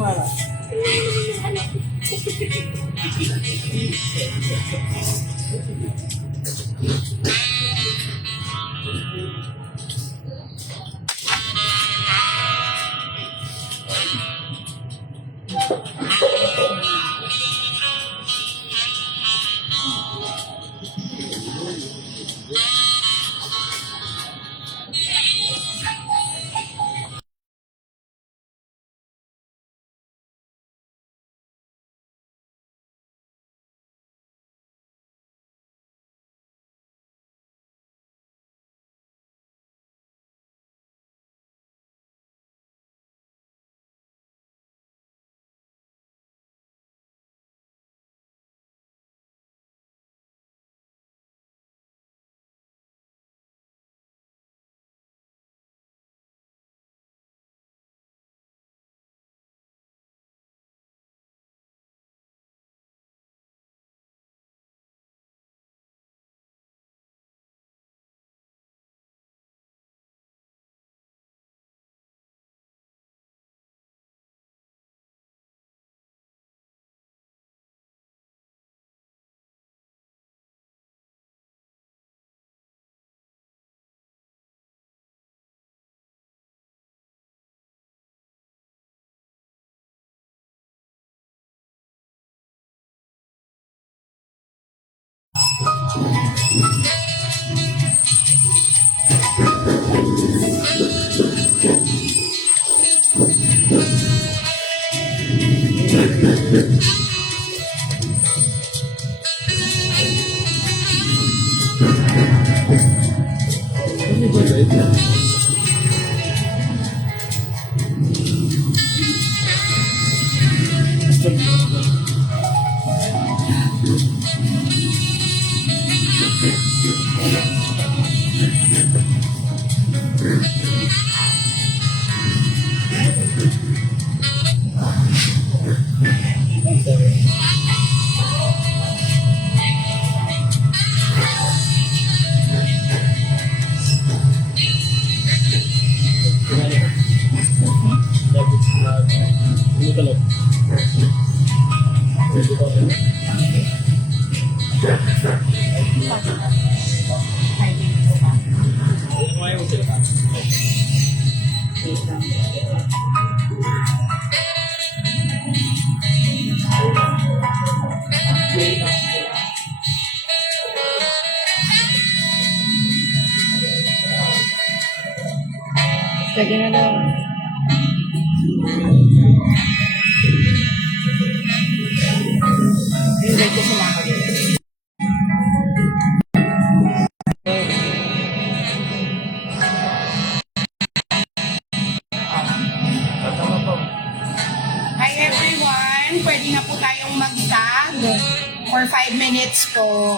Mara. Ini kalau pwede na daw. Invite ko sila ako. Hi everyone! Pwede na po tayong mag-tag for 5 minutes po.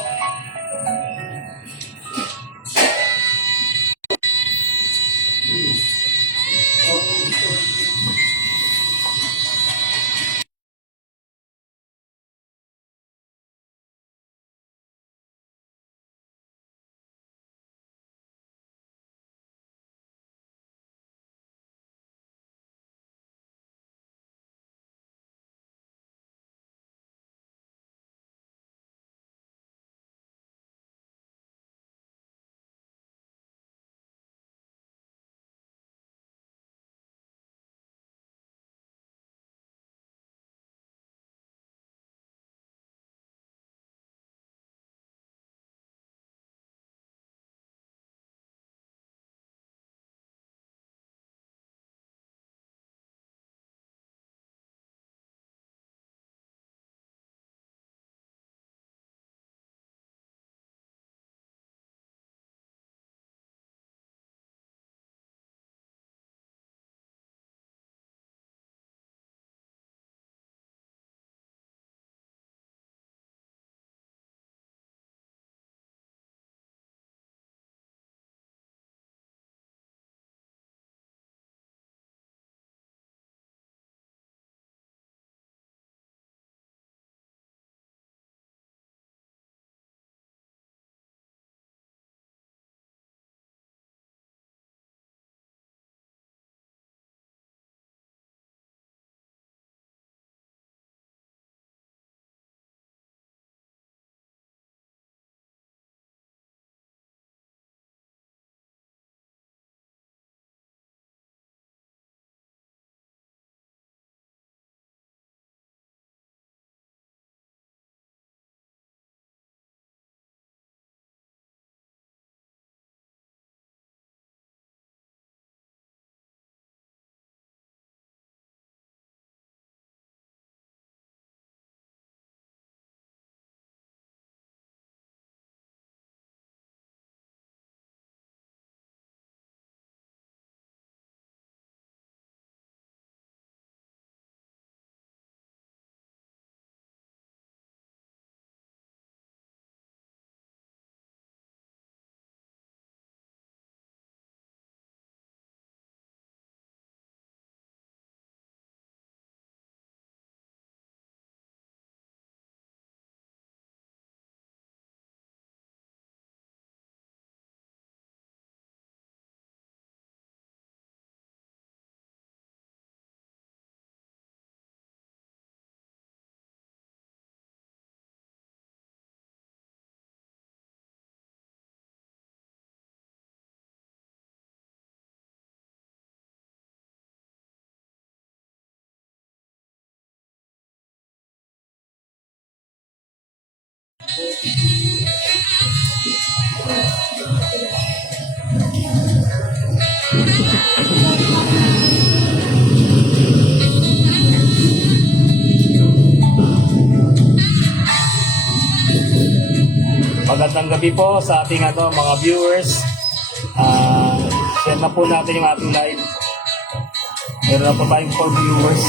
Magandang gabi po sa ating mga viewers. Share na po natin yung ating live. Meron na po tayong 4 viewers.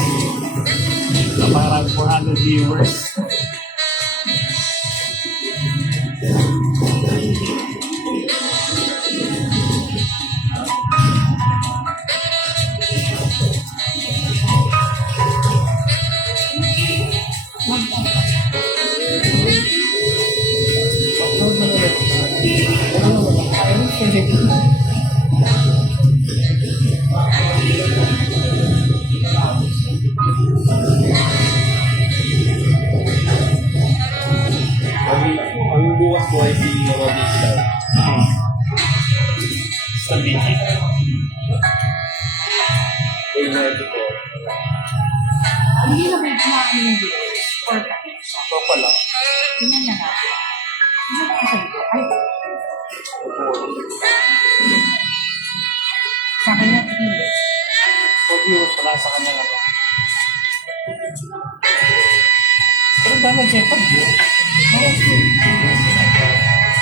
Parang 400 viewers. Ang bukas po ay si Robin Star. Stability. Ay, ito po. Hindi na may kumain yung viewers or package. Ito pala. Tingnan niya natin. Ano ba ang sabi ko? Ay, sa akin na tingin. 4 viewers pala sa kanya na to. Pero ba nag-check up yun?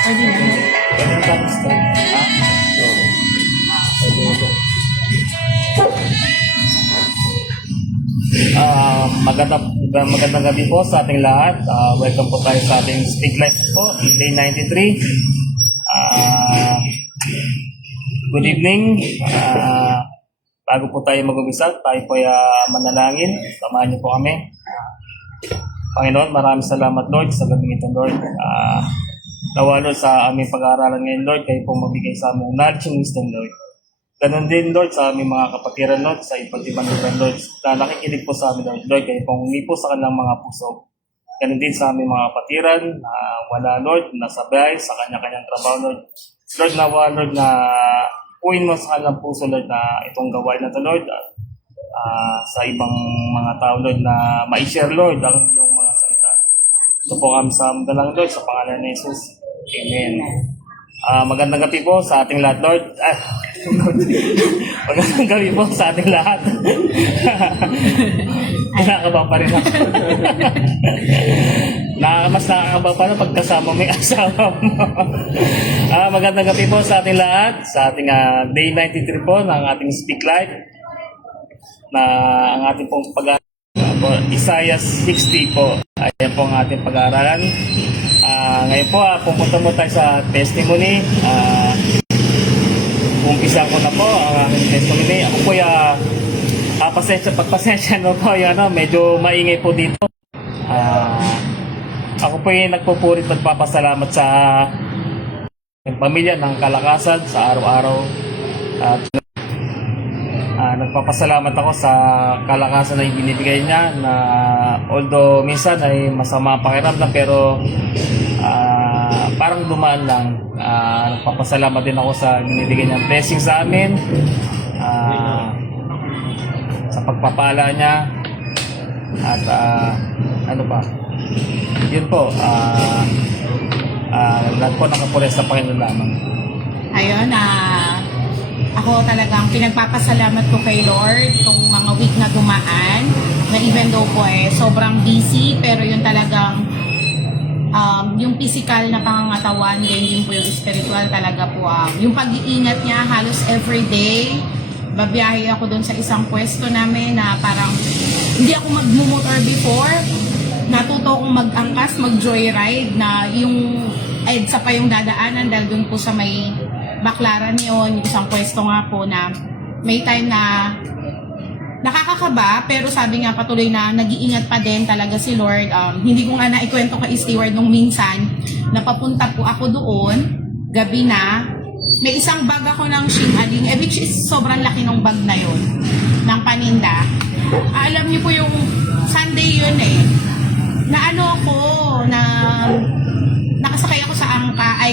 Pwede na yun. Pwede na tapos to. Magandang gabi po sa ating lahat. Welcome po tayo sa ating Speak Life po, day 93. Good evening. Bago po tayo mag-umpisa, tayo po ay manalangin. Samahan niyo po kami. Panginoon, maraming salamat Lord sa gabing ito Lord. Nawa Lord sa aming pag-aaralan ngayon Lord, kayo po mabigay sa amin knowledge and wisdom Lord. Ganon din Lord sa aming mga kapatiran Lord, sa iba't ibang lugar Lord, na nakikinig po sa amin Lord. Lord, kayo pong umipo sa kanilang mga puso. Ganon din sa aming mga kapatiran, wala Lord, nasa bahay, sa kanya-kanyang trabaho Lord. Lord, nawa Lord na puin mo sa kanilang puso Lord na itong gawain na ito Lord. Sa ibang mga tao Lord na ma-share Lord ang iyong mga salita. Ito po kami sa dalang Lord sa pangalan ni Jesus. Amen. Magandang gabi po sa ating lahat Lord. Magandang gabi po sa ating lahat. Nakakaba pa rin ako. Mas nakakaba pa rin pagkasama mo yung asawa mo. Magandang gabi po sa ating lahat. Sa ating day 93 po ng ating Speak Life. Na ang ating pong Isaiah 60 po. Ayan po ang ating pag-aaralan. Ngayon po, pupunta mo tayo sa testimony. Umpisa ko na po ang aking testimony. Ako po pagpasensya no po, medyo maingay po dito. Ako po yung nagpupurit at papasalamat sa pamilya ng Kalakasan sa araw-araw. At nagpapasalamat ako sa kalakasan na ibinibigay niya na although minsan ay masama ang pakiramdam pero parang dumaan lang. Nagpapasalamat din ako sa binibigay niyang blessing sa amin, sa pagpapala niya at ano pa yun po, lahat po nakapulis sa Panginoon lamang. Ayun, ako talagang pinagpapasalamat ko kay Lord kung mga week na dumaan na even though po sobrang busy pero yung talagang yung physical na pangangatawan din po yung spiritual talaga po yung pag-iingat niya halos everyday. Babiyahe ako doon sa isang pwesto namin na parang hindi ako magmumotor before. Natuto akong mag-angkas, mag-joyride na yung EDSA pa yung dadaanan dahil doon po sa may Baklaran yun, yung isang pwesto nga po na may time na nakakakaba pero sabi nga patuloy na nag-iingat pa din talaga si Lord. Hindi ko nga naikwento kay Steward nung minsan napapunta po ako doon, gabi na, may isang bag ako ng Shin-Aling, which is sobrang laki ng bag na yun, ng paninda. Alam niyo po yung Sunday yun na ano ako, na nakasakay ako sa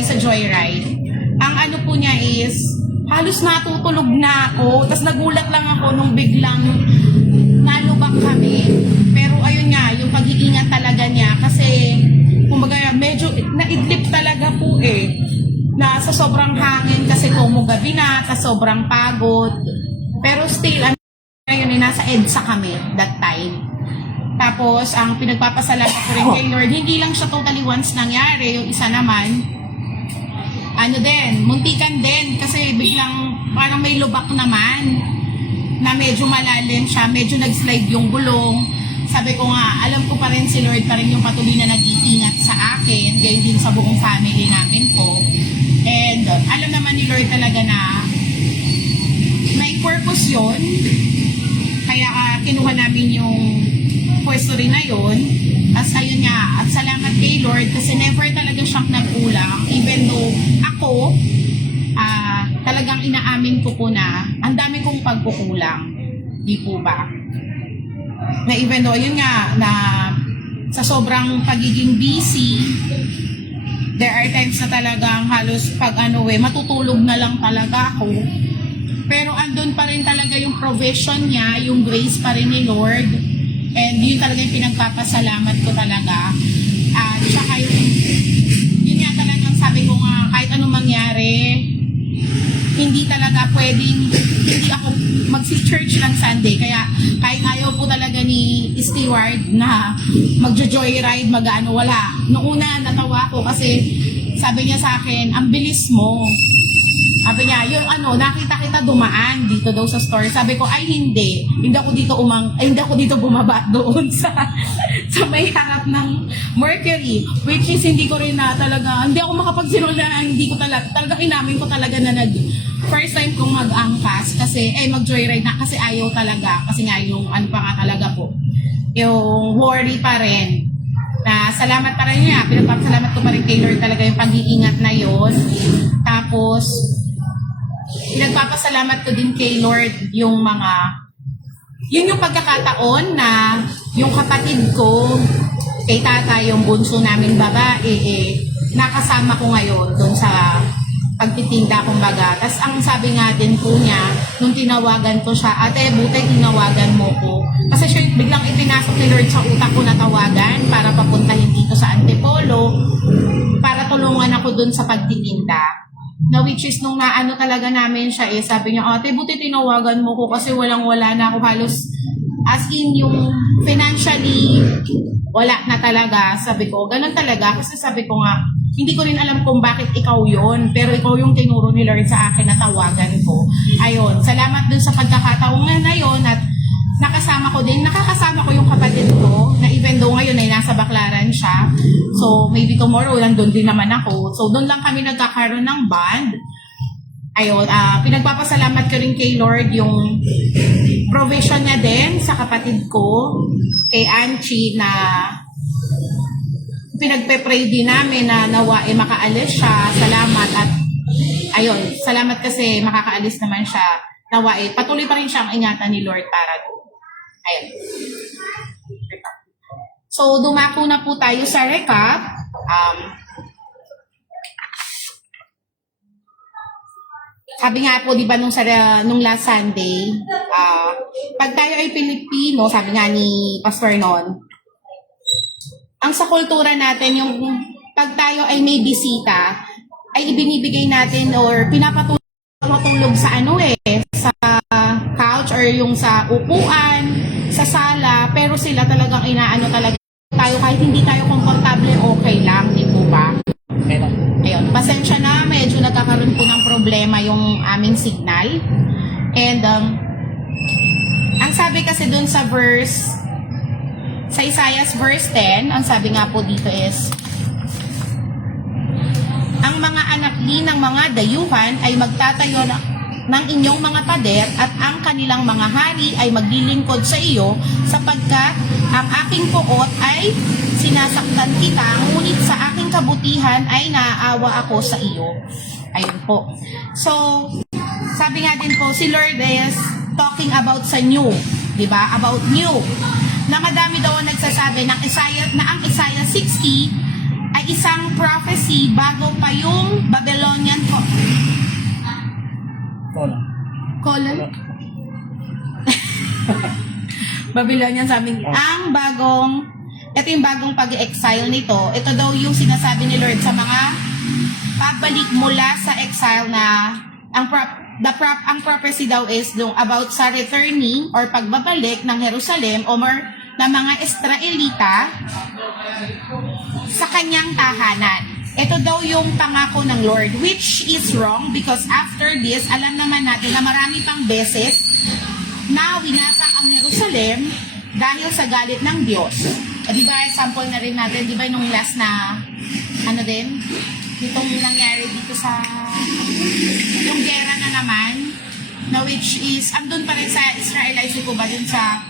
sa Joyride. Ang ano po niya is, halos natutulog na ako, tapos nagulat lang ako nung biglang nalubak kami. Pero ayun nga, yung pag-iingat talaga niya, kasi kumbaga medyo naidlip talaga po na sa sobrang hangin kasi kumugabi na, sa sobrang pagod. Pero still, ngayon nasa EDSA kami that time. Tapos, ang pinagpapasalamat ko rin kay Lord, hindi lang siya totally once nangyari, yung isa naman, ano din, muntikan din kasi biglang parang may lubak naman na medyo malalim siya, medyo nag-slide yung gulong. Sabi ko nga, alam ko pa rin si Lord pa rin yung patuloy na nag-iingat sa akin, gayon din sa buong family namin po. And alam naman ni Lord talaga na may purpose yun. Kaya kinuha namin yung pwesto rin na yun. As ayun nga, at salamat kay Lord kasi never talaga siyang nagkulang. Even though ako, talagang inaamin ko po na ang dami kong pagkukulang. Di po ba? Na even though, ayun nga, na sa sobrang pagiging busy, there are times na talagang halos pag matutulog na lang talaga ako. Pero andun pa rin talaga yung provision niya, yung grace pa rin ni Lord. And yun talaga yung pinagpapasalamat ko talaga. At saka yun nga talagang sabi ko nga, kahit anong mangyari, hindi talaga pwedeng, hindi ako magsi-church ng Sunday. Kaya kahit ayaw po talaga ni Steward na magjo-joyride, wala. Noong una, natawa ko kasi sabi niya sa akin, ang bilis mo. Sabi niya, yung nakita kita dumaan dito daw sa store. Sabi ko, ay hindi. Hindi ako dito bumaba doon sa may harap ng Mercury. Which is, hindi ko rin na talaga, hindi ako makapagsinula, hindi ko talaga inamin ko talaga na first time kong mag-angkas kasi, mag-joyride na kasi ayaw talaga. Kasi nga yung pa nga talaga po. Yung worry pa rin. Na salamat pa rin niya. Pinagpapasalamat ko pa rin kay Lord talaga yung pag-iingat na yon. Tapos, pinagpapasalamat ko din kay Lord yung yun yung pagkakataon na yung kapatid ko, kay tata, yung bunso namin babae, nakasama ko ngayon doon sa pagtitinda kumbaga. Tapos ang sabi nga din po niya, nung tinawagan ko siya, ate, buti tinawagan mo ko. Kasi siya biglang ipinasok ni Lord sa utak ko na tawagan para papuntahin dito sa Antipolo para tulungan ako doon sa pagtitinda. Na which is nung naano talaga namin siya sabi niya, ate, buti tinawagan mo ko kasi walang-wala na ako halos as in yung financially wala na talaga. Sabi ko, ganun talaga kasi sabi ko nga, hindi ko rin alam kung bakit ikaw yon, pero ikaw yung tinuro ni Lord sa akin na tawagan ko. Ayun, salamat dun sa pagkakataon na yun at nakakasama ko yung kapatid ko na even though ngayon ay nasa Baclaran siya. So, maybe tomorrow nandun din naman ako. So, doon lang kami nagkakaroon ng band. Ayun, pinagpapasalamat ko rin kay Lord yung provision niya din sa kapatid ko, kay Anchi na pinagpe-pray din namin na nawa makaalis siya. Salamat at ayun, salamat kasi makakaalis naman siya. Nawa patuloy pa rin siyang ingatan ni Lord para doon. Ayun. So, dumako na po tayo sa recap. Sabi nga po, di ba, nung last Sunday, pag tayo ay Pilipino, sabi nga ni Pastor noon, ang sa kultura natin, yung pag tayo ay may bisita, ay ibinibigay natin or pinapatulog sa sa couch or yung sa upuan, sa sala, pero sila talagang inaano talaga tayo kahit hindi tayo komportable, okay lang, di po ba? Ayun, pasensya na, medyo nagkakaroon po ng problema yung aming signal. And ang sabi kasi dun sa Isaiah verse 10, ang sabi nga po dito is, ang mga anak din ng mga dayuhan ay magtatayo ng inyong mga pader at ang kanilang mga hari ay maglilingkod sa iyo sapagkat ang aking puot ay sinasaktan kita, ngunit sa aking kabutihan ay naaawa ako sa iyo. Ayun po. So, sabi nga din po, si Lord is talking about sa new, di ba? About new. Na madami daw nagsasabi ng ang Isaiah 60 ay isang prophecy bago pa yung Babylonian Babylonian, sabi ang ito yung bagong pag-exile nito. Ito daw yung sinasabi ni Lord sa mga pabalik mula sa exile na ang prophecy daw is about sa returning or pagbabalik ng Jerusalem o ng mga Israelita sa kanyang tahanan. ito daw yung pangako ng Lord, which is wrong because after this, alam naman natin na marami pang beses na winasak ang Jerusalem dahil sa galit ng Diyos. Di ba, sample na rin natin, di ba nung last na, ano din, itong nangyari dito sa, yung gera na naman, na which is, andun pa rin sa Israelites, di po ba, dun sa,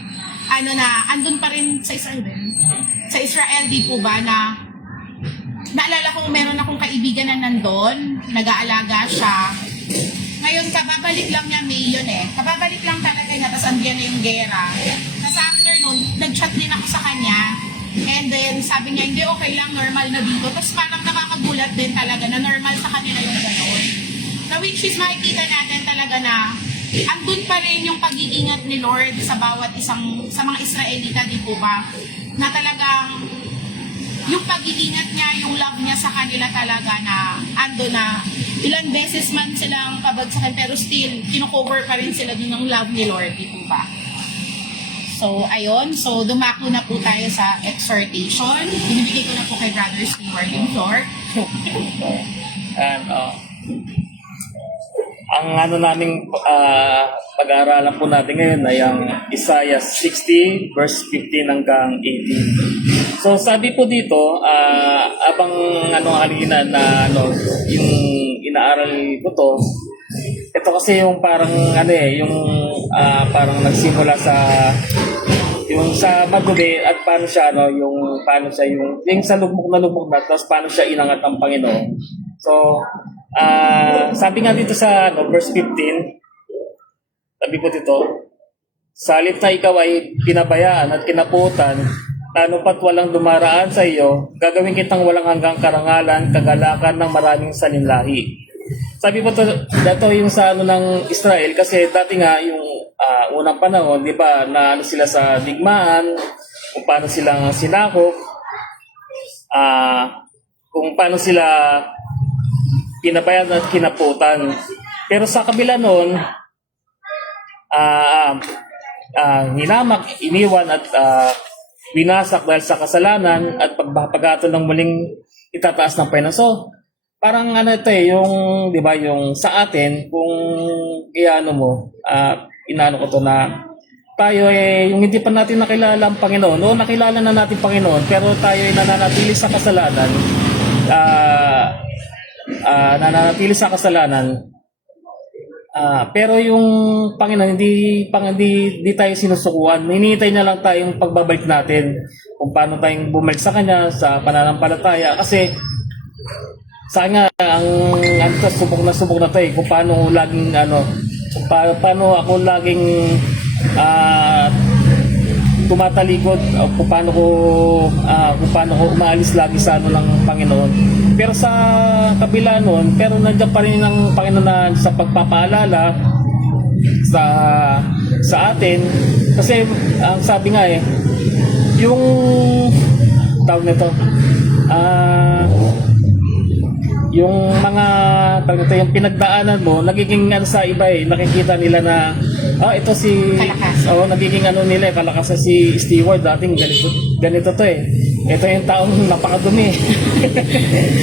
ano na, andun pa rin sa Israel din? Sa Israel, di po ba, na, naalala ko meron akong kaibigan na nandun, nag-aalaga siya. Ngayon, kababalik lang niya May yun kababalik lang talaga niya, tapos andiyan na yung gera. Tapos after nun, nag-chat din ako sa kanya, and then sabi niya, hindi, okay lang, normal na dito. Tapos parang nakakagulat din talaga na normal sa kanila yung ganoon. Na which is makikita natin talaga na andun pa rin yung pag-iingat ni Lord sa bawat isang, sa mga Israelita, di po ba? Na talagang yung pag-iingat niya, yung love niya sa kanila talaga na ando na ilang beses man silang pabagsakan pero still, kino-cover pa rin sila dun ng love ni Lord, di po ba? So, ayun. So, dumako na po tayo sa exhortation. Binibigay ko na po kay Brother Stewart yung floor. And, ang ano naming pag-aaralan po natin ngayon ay ang Isaiah 60 verse 15 hanggang 18. So sabi po dito, abang ano halina na ano yung inaaral ko to, ito kasi yung parang ano yung parang nagsimula sa yung sa madumi at paano siya yung paano siya yung sa lubok na tapos paano siya inangat ng Panginoon. So sabi nga dito sa verse 15, sabi po dito, sa halip na ikaw ay pinabayaan at kinaputan, lalo pat walang dumaraan sa iyo, gagawin kitang walang hanggang karangalan, kagalakan ng maraming salinlahi. Sabi po dito yung sa ano ng Israel, kasi dati nga yung unang panahon, di ba, na ano sila sa digmaan, kung paano silang sinakop, kung paano sila pinabayaan at kinaputan. Pero sa kabila noon, hinamak, iniwan at winasak dahil sa kasalanan at pagbabagatol ng muling itataas ng Panginoon. So, parang ano ito yung, di ba, yung sa atin, kung iano mo, inaano ko to na tayo yung hindi pa natin nakilala ang Panginoon, o nakilala na natin Panginoon, pero tayo ay nananatili sa kasalanan, nananatili sa kasalanan, pero yung Panginoon hindi tayo sinusukuan. Hinihintay na lang tayong pagbabalik natin kung paano tayong bumalik sa Kanya sa pananampalataya, kasi sa kanya ang subok na tayo kung paano laging kung paano ako laging tumatalikod, kung paano ko umaalis lagi sa ng Panginoon. Pero sa kabila noon, pero nandiyan pa rin ang Panginoon na sa pagpapaalala sa atin, kasi ang sabi nga yung tawag nito, yung mga yung pinagdaanan mo, nagiging sa iba nakikita nila na ito si Kalakas. nagiging nila kalakas si Stewart, dating ganito to ito yung taong napakadumi.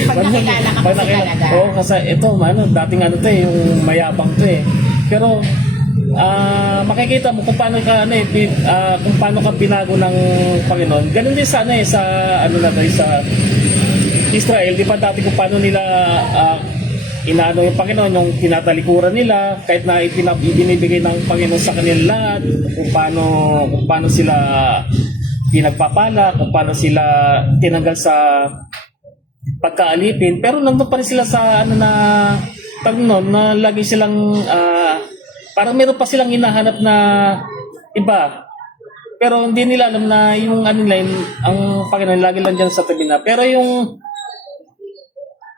Pag nakilala ka kasi talaga. Kasi ito dating to yung mayabang to pero makikita mo kung paano ka kung paano ka binago ng Panginoon. Ganun din sa sa sa Israel, di ba dati kung paano nila inaano yung Panginoon, yung tinatalikuran nila, kahit na ibinibigay ng Panginoon sa kanila lahat, kung paano sila pinagpapala, kung paano sila tinanggal sa pagkaalipin, pero nandun pa rin sila sa na lagi silang parang meron pa silang hinahanap na iba. Pero hindi nila alam na yung ang Panginoon lagi lang dyan sa tabi na. Pero yung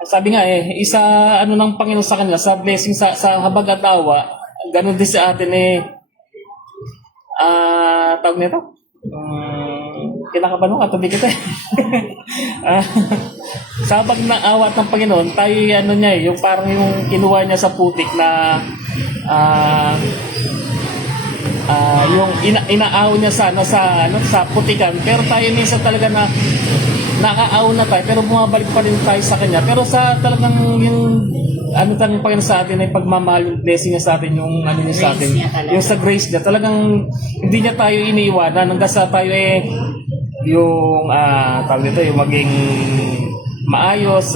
sabi nga isa ng Panginoon sa kanila, sa blessing sa habag at awa, ganun din sa atin tawag nito, kinakabahan mo katabi kita sa habag na awat ng Panginoon, tayo yung parang yung kinuha niya sa putik na yung inaaw niya sa putikan, pero tayo minsan talaga na nakaaw na tayo, pero bumabalik pa rin tayo sa Kanya. Pero sa talagang yung ano talagang Panginoon sa atin ay pagmamahal, yung blessing niya sa atin, yung ano niya sa Grace atin, niya talaga. yung sa grace niya, talagang hindi niya tayo iniiwanan hanggang sa tayo yung tawag dito, yung maging maayos,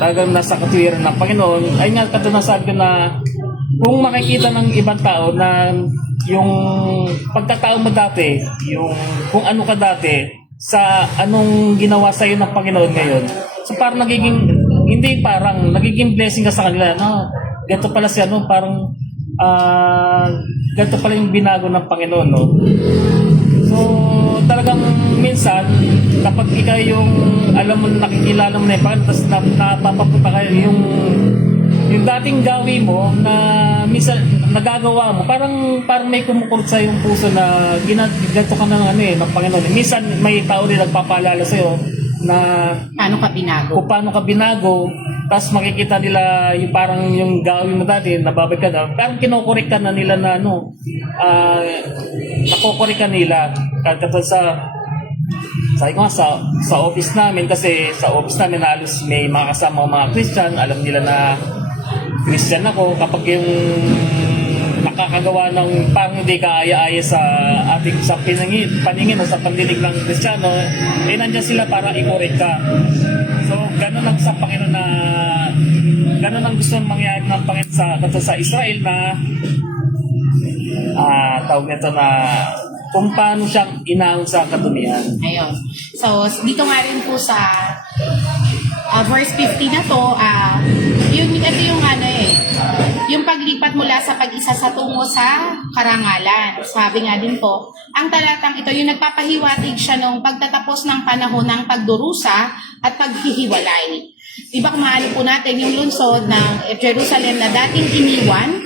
talagang nasa katwiran ng Panginoon. Ay nga, katulad na sabi ko na kung makikita ng ibang tao na yung pagkatao mo dati, yung kung ano ka dati, sa anong ginawa sa iyo ng Panginoon ngayon, so parang nagiging blessing ka sa kanila, no? Ganito pala siya, no? Parang ganito pala yung binago ng Panginoon, no? So talagang minsan kapag ikaw yung alam mo, nakikilala mo na yung Panginoon, tapos napapapunta ka yung dating gawin mo na minsan nagagawa mo, parang may kumukulot sa yung puso na ganito ka ng ng Panginoon. Minsan may tao din nagpapaalala sa iyo na Paano ka binago? kung paano ka binago, tapos makikita nila yung parang yung gawin mo dati, nababalik ka na, parang kinokorek ka na nila na nakokorek ka nila. Katulad sabi ko nga sa office namin, kasi sa office namin halos may mga kasama mga Christian, alam nila na Christian ako. Kapag yung nakakagawa ng parang hindi ka aya-aya sa ating sa paningin o sa pandinig ng Kristiyano, nandiyan sila para i-correct ka. So ganun ang sa Panginoon na ganun ang gusto mangyari ng Panginoon sa Israel na tawag nito na kung paano siyang inaon sa katumihan. Ayun. So, dito nga rin po sa verse 50 na to, ito yung yung paglipat mula sa pag-isa sa tungo sa karangalan. Sabi nga din po, ang talatang ito, yung nagpapahiwatig siya nung pagtatapos ng panahon ng pagdurusa at paghihiwalay. Diba kung maaalala po natin yung lungsod ng Jerusalem na dating iniwan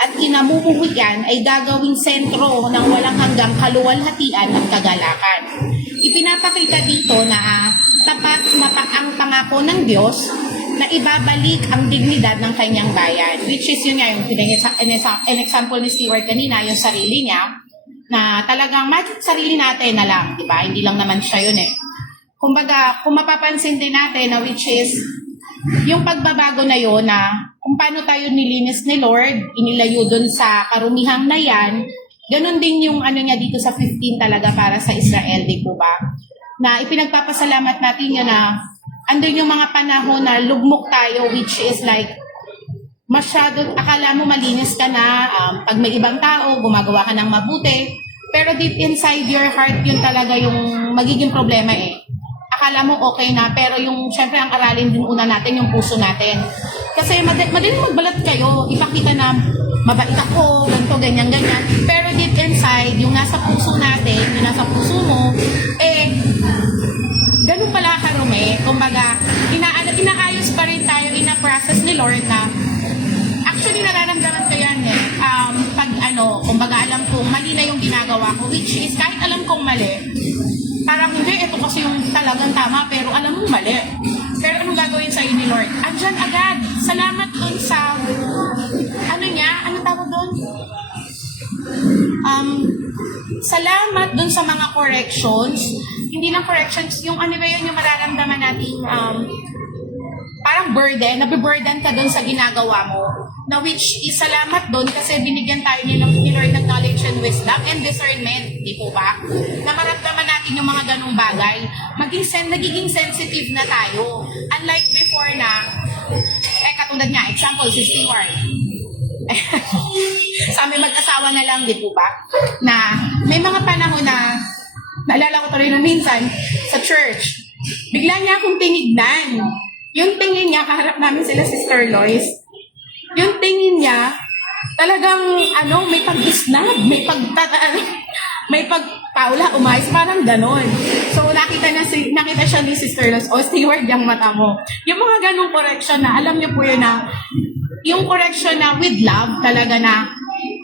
at kinamumuhian ay gagawing sentro ng walang hanggang kaluwalhatian at kagalakan. Ipinapakita dito na tapat ang pangako ng Diyos na ibabalik ang dignidad ng kanyang bayan. Which is yun nga yung an example ni Stewart kanina, yung sarili niya, na talagang sarili natin na lang, di ba? Hindi lang naman siya yun Kumbaga, kung mapapansin din natin na which is yung pagbabago na yun na kung paano tayo nilinis ni Lord, inilayo dun sa karumihang na yan, ganun din yung niya dito sa 15 talaga para sa Israel, di po ba? Na ipinagpapasalamat natin yun na andun yung mga panahon na lugmok tayo, which is like masyado, akala mo malinis ka na, pag may ibang tao, gumagawa ka ng mabuti, pero deep inside your heart, yun talaga yung magiging problema Akala mo okay na, pero yung, syempre ang aralin din una natin, yung puso natin. Kasi madaling magbalat kayo, ipakita na mabait ako, ganito, ganyan. Pero deep inside, yung nasa puso natin, yung nasa puso mo, ganun pala karumi. Kumbaga, inaayos pa rin tayo, ina-process ni Lord na actually nararamdaman ko yan kumbaga alam kong mali na yung ginagawa ko, which is kahit alam kong mali, parang hindi, ito kasi yung talagang tama, pero alam mong mali. Pero anong gagawin sa'yo ni Lord? Andyan agad. Salamat dun sa, anong tawag dun? Salamat dun sa mga corrections. Hindi lang corrections, yung yung mararamdaman nating parang burden, nabiburden ka dun sa ginagawa mo. Na which is salamat dun kasi binigyan tayo ni Lord ng knowledge and wisdom and discernment, di po ba? Na maramdaman natin yung mga ganung bagay. Nagiging sensitive na tayo. Unlike before na, katulad nga, example, si Stewart. Sa amin mag-asawa na lang, di po ba? Na may mga panahon na, naalala ko tuloy na minsan, sa church, bigla niya akong tinignan. Yung tingin niya, kaharap namin sila Sister Lois, yung tingin niya, talagang, may pag-isnab, may pagpaula, umayos, parang ganon. So, nakita siya ni Sister Lois, Stewart, yung mata mo. Yung mga ganong correction na, alam niyo po yun na, yung correction na with love, talaga na,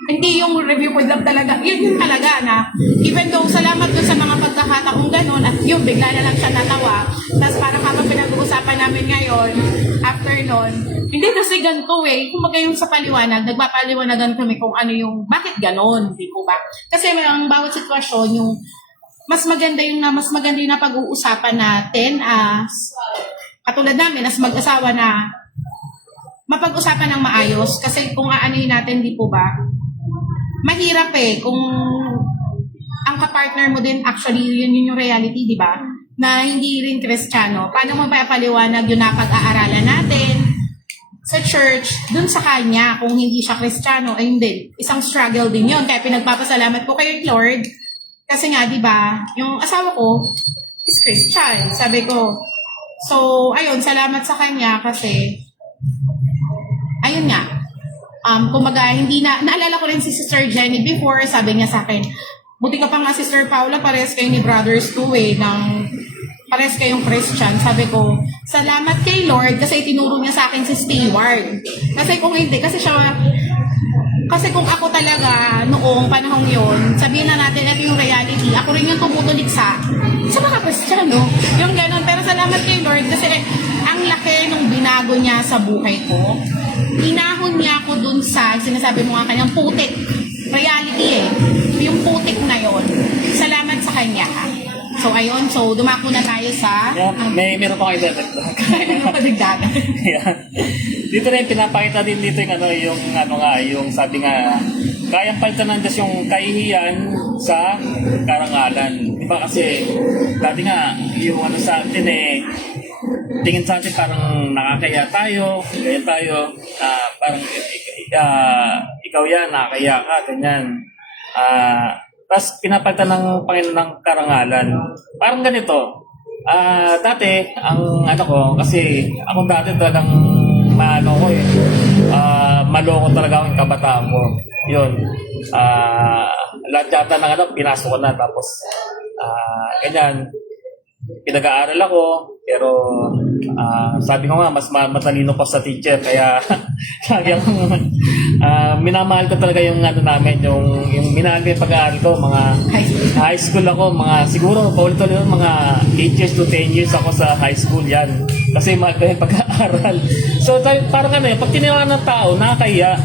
hindi yung review with love talaga, yun talaga na, even though salamat dun sa mga pagkakataong ganon, at yun, bigla na lang siya natawa, tapos parang habang pinag-uusapan namin ngayon, after nun, hindi kasi ganito kumbaga yung sa paliwanag, nagpapaliwanagan kami kung ano yung, bakit ganon, di po ba? Kasi ang bawat sitwasyon, yung mas maganda yung napag-uusapan natin as katulad namin as mag-asawa na mapag-usapan ng maayos kasi kung aanuhin natin, di po ba? Mahirap kung ang kapartner mo din actually yun yung reality, di ba? Na hindi rin Kristiyano. Paano mo paliwanag yung napag-aaralan natin sa church dun sa kanya kung hindi siya Kristiyano? Ay hindi. Isang struggle din yun. Kaya pinagpapasalamat ko kay Lord kasi nga, di ba, yung asawa ko is Christian. Sabi ko, so, ayun, salamat sa kanya kasi ayun nga, kumbaga, hindi naalala ko rin si Sister Jenny before, sabi niya sa akin, buti ka pa nga Sister Paula, pares kayo ni Brothers too pares kayong Christian. Sabi ko, salamat kay Lord kasi itinuro niya sa akin si Stewart. Kasi kung hindi, kasi kung ako talaga noong panahong yon, sabihin na natin ito yung reality, ako rin yung tumutulik sa mga Kristiyano. Yung gano'n. Pero salamat kay Lord kasi ang laki nung binago niya sa buhay ko. Inahon niya ako dun sa, sinasabi mo nga kanyang putik. Reality Yung putik na yon. Salamat sa kanya. So ayun, so dumako na tayo sa... Yeah, meron pa kayo dadagdag. Ano pa dagdagan? Yeah. Dito rin pinapakita din dito yung yung sabi nga kayang palitan ng Diyos yung kahihiyan sa karangalan. Diba kasi dati nga yung sa atin tingin sa atin parang nakakaya tayo, ganyan tayo, parang ikaw yan, nakakaya ka, ganyan. Tapos pinapalitan ng Panginoon ng karangalan. Parang ganito. Dati, ang kasi ako dati talagang maloko talaga ako yung kabataan ko. Yun. Lahat yata ng pinasok ko na. Tapos, ganyan. Pinag-aaral ako, pero sabi ko nga, mas matalino pa sa teacher. Kaya, lagi akong minamahal ko talaga yung namin, yung minahal ko yung pag-aaral ko, mga high school ako, siguro, paulit-ulit mga 8 years to 10 years ako sa high school yan. Kasi mahal ko yung pag-aaral. So, parang pag tiniwala ng tao, nakakaya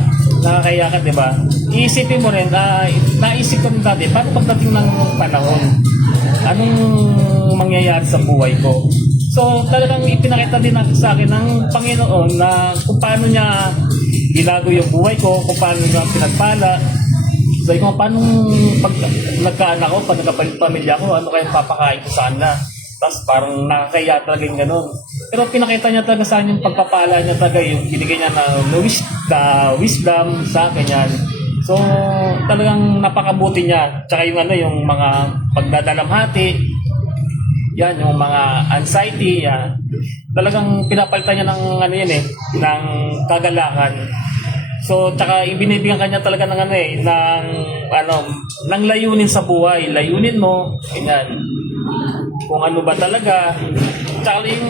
ka, di ba? Iisipin mo rin, naisip ko rin dati, paano pagdating ng panahon? Anong mangyayari sa buhay ko? So, talagang ipinakita din sa akin ng Panginoon na kung paano niya ilago yung buhay ko, kung paano niya pinagpala. So, kung paano pag nagkaanak ko, pag nagkapalit pamilya ko, ano kayang papakain ko sana? Tapos parang nakakaya talaga yung ganun. Pero pinakita niya talaga sa akin yung pagpapala niya talaga, yung binigay niya na wisdom sa akin yan. So, talagang napakabuti niya. Tsaka yung mga pagdadalamhati, yan, yung mga anxiety, yan. Talagang pinapalitan niya ng ng kagalakan. So, tsaka ibinibigyan kanya talaga ng ng layunin sa buhay. Layunin mo, ganyan. Kung ano ba talaga. Tsaka yung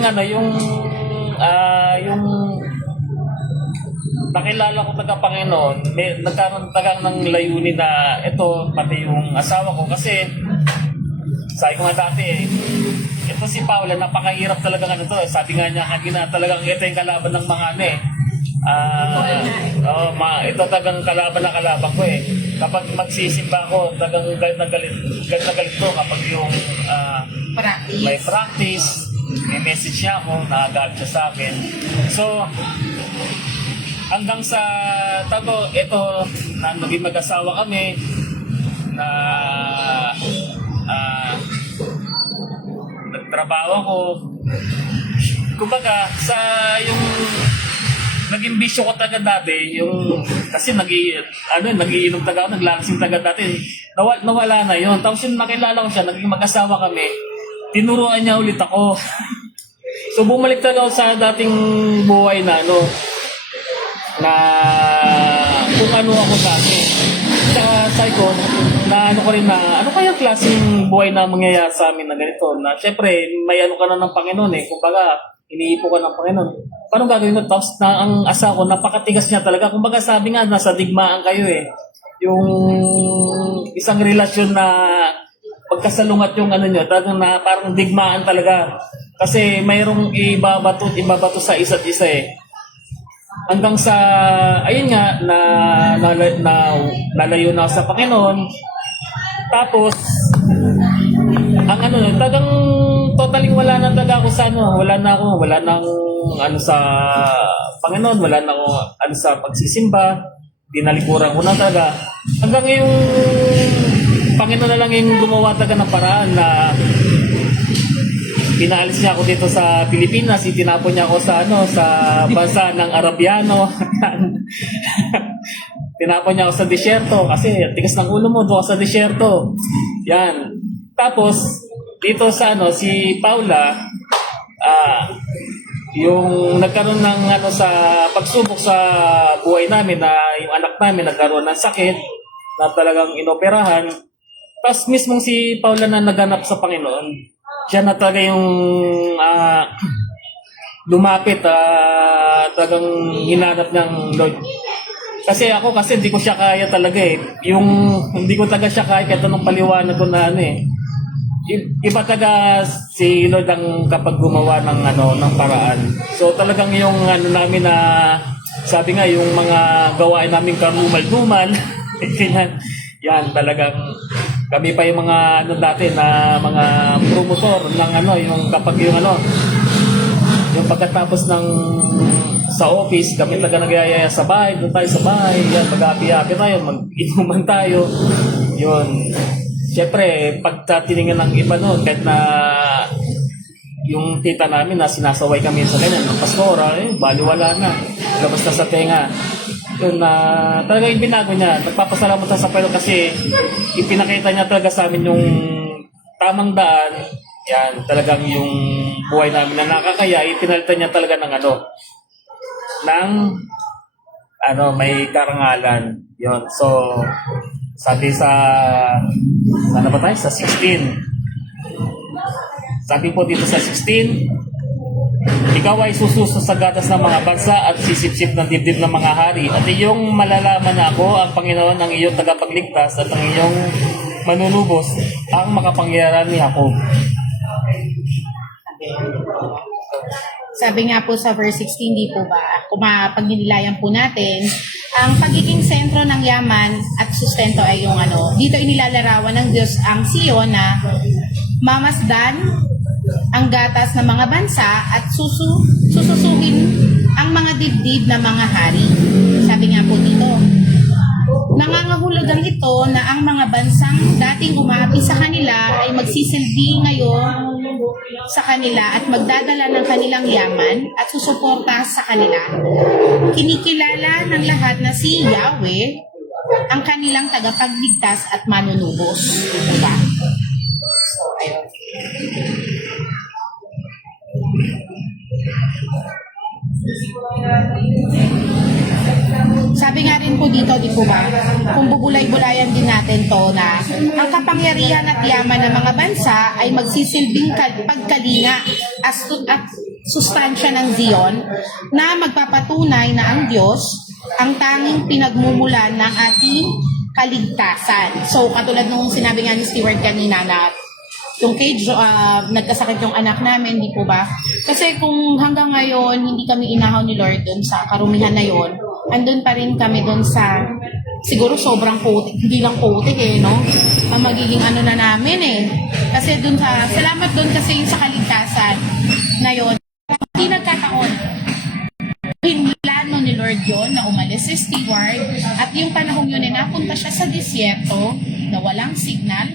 nakilala ko taga Panginoon, nagkaroon tagang ng layunin na ito, pati yung asawa ko. Kasi, sabi ko nga dati, ito si Paula, napakahirap talaga Sabi nga niya kanina, talagang ito yung kalaban ng mga ito talagang kalaban na kalaban ko Kapag magsisimba ako, talagang galit na galit ko kapag yung may practice, may message niya ako, nakagalit siya sa akin. So, hanggang sa ito na naging mag-asawa kami na nagtrabaho ako. Kumbaga, sa yung naging bisyo ko taga dati, kasi nagiinom taga ako, naglalasing taga dati, nawala na yun. Tapos yung nakilala ko siya, naging mag-asawa kami, tinuruan niya ulit ako. So bumalik talaga ako sa dating buhay na kung ano ako dati. Sa ko, na ko rin na, ano kaya klaseng buhay na mangyayari sa amin na ganito? Na syempre, may ka na ng Panginoon Kumbaga, iniipo ka ng Panginoon. Paano gagawin mo? Tapos na ang asa ko, napakatigas niya talaga. Kumbaga sabi nga, nasa digmaan kayo Yung isang relasyon na pagkasalungat yung talagang na parang digmaan talaga. Kasi mayroong ibabato sa isa't isa Hanggang sa, ayun nga, nalayo na sa Panginoon. Tapos, ang ano, tagang totaling wala na talaga ako sa ano, wala na akong ano sa Panginoon, wala na ako ano sa pagsisimba, dinalikuran ko na talaga. Hanggang yung Panginoon na lang yung gumawa talaga ng paraan na pinaalis niya ako dito sa Pilipinas, itinapon niya ako sa ano, sa bansa ng Arabiano. Tinapon niya ako sa disyerto kasi tigas ng ulo mo doon sa disyerto. Yan. Tapos dito sa ano si Paula yung nagkaroon ng ano sa pagsubok sa buhay namin na yung anak namin nagkaroon ng sakit na talagang inoperahan. Tapos mismong si Paula na naganap sa Panginoon, siya na talaga yung lumapit, talagang hinanap ng Lord. Kasi hindi ko siya kaya talaga eh. Hindi ko talaga siya kaya kahit anong paliwanag ko na ano eh. Iba talaga si Lord ang kapag gumawa ng ng paraan. So talagang yung ano namin na sabi nga yung mga gawain namin karumal-dumal, yan talagang kami pa yung mga dati na mga promotor ng yung kapag yung pagkatapos ng sa office, kami talaga nagyayaya sa bahay, doon tayo sa bahay, yan, mag-happy-happy tayo, mag-inuman tayo, yun. Siyempre, pag tinignan ng iba noon, kahit na yung tita namin na sinasaway kami sa ganyan, ng pastora, baliwala na, labas na sa tenga. Yun na talaga yung binago niya, nagpapasalamat sa Panginoon kasi ipinakita niya talaga sa amin yung tamang daan, yan, talagang yung buhay namin na nakakaya, ipinalitan niya talaga ng may karangalan. Yon. So, sabi sa ano ba tayo? Sa 16. Sabi po dito sa 16, ikaw ay sususo sa gatas ng mga bansa at sisipsip ng dibdib ng mga hari. At iyong malalaman na ako, ang Panginoon, ang iyong tagapagligtas at ang iyong manunubos, ang makapangyarihan ni Jacob. Sabi nga po sa verse 16, di po ba, kung mapagnilayan po natin, ang pagiging sentro ng yaman at sustento ay yung dito inilalarawan ng Diyos ang Sion na mamasdan ang gatas ng mga bansa at sususuhin ang mga dibdib ng mga hari. Sabi nga po dito, nangangahulugan ito na ang mga bansang dating umaapi sa kanila ay magsisilbi ngayon sa kanila at magdadala ng kanilang yaman at susuporta sa kanila. Kinikilala ng lahat na si Yahweh ang kanilang tagapagligtas at manunubos. Diba? So, ayun. Sabi nga rin po dito, di po ba, kung bubulay-bulayan din natin to na ang kapangyarihan at yaman ng mga bansa ay magsisilbing pagkalinga at sustansya ng Zion na magpapatunay na ang Diyos ang tanging pinagmumulan ng ating kaligtasan. So, katulad nung sinabi nga ni Stewart kanina na yung nagkasakit yung anak namin, di po ba? Kasi kung hanggang ngayon hindi kami inahaw ni Lord doon sa karumihan na yon, andun pa rin kami doon sa siguro sobrang putik, hindi lang putik no? Ang magiging na namin Kasi doon salamat doon kasi yung sa kaligtasan na yon. Hindi nagkataon. Plano ni Lord yon na umalis si Stewart at yung panahon yun napunta siya sa disyerto na walang signal